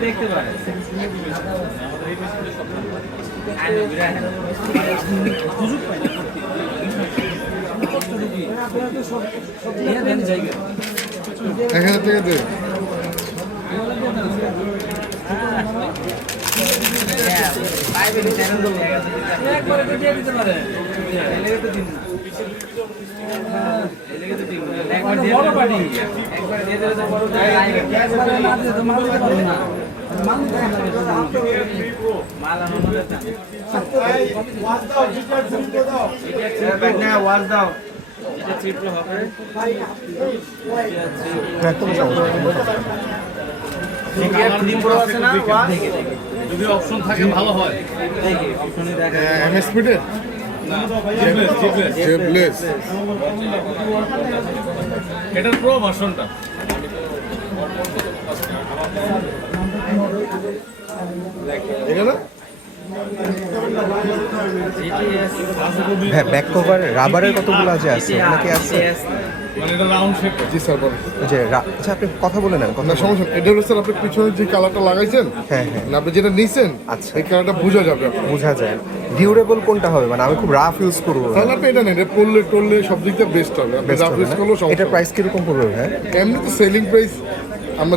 দেখতে পারে এখানে থেকে দে যদি অপশন থাকে ভালো হয়। এমএসপিডের জেবলেস এটার প্রো ভার্সনটা এখানে হ্যাঁ, ব্যাক কভার রাবারের কতগুলো আছে নাকি আছে? মানে এটা রাউন্ড শেপ। জি স্যার বলেন। যে আচ্ছা, আপনি কথা বলে নেন। না সমস্যা এটা হলো স্যার, আপনি পিছনে যে কালারটা লাগাইছেন, হ্যাঁ হ্যাঁ, না আপনি যেটা নিছেন, আচ্ছা, এই কালারটা বোঝা যাবে আপনার। বোঝা যায়। ডিউরেবল কোনটা হবে? মানে আমি খুব রাফ ইউজ করবো, তাহলে আপনি এটা নেন, এটা পড়লে টললে সব দিক দিয়ে বেস্ট হবে। আপনি best রাফ হবে ইউজ না? করলেও সমস্যা এটার নেই। প্রাইস কিরকম পড়বে? হ্যাঁ, এমনি তো সেলিং প্রাইস আমরা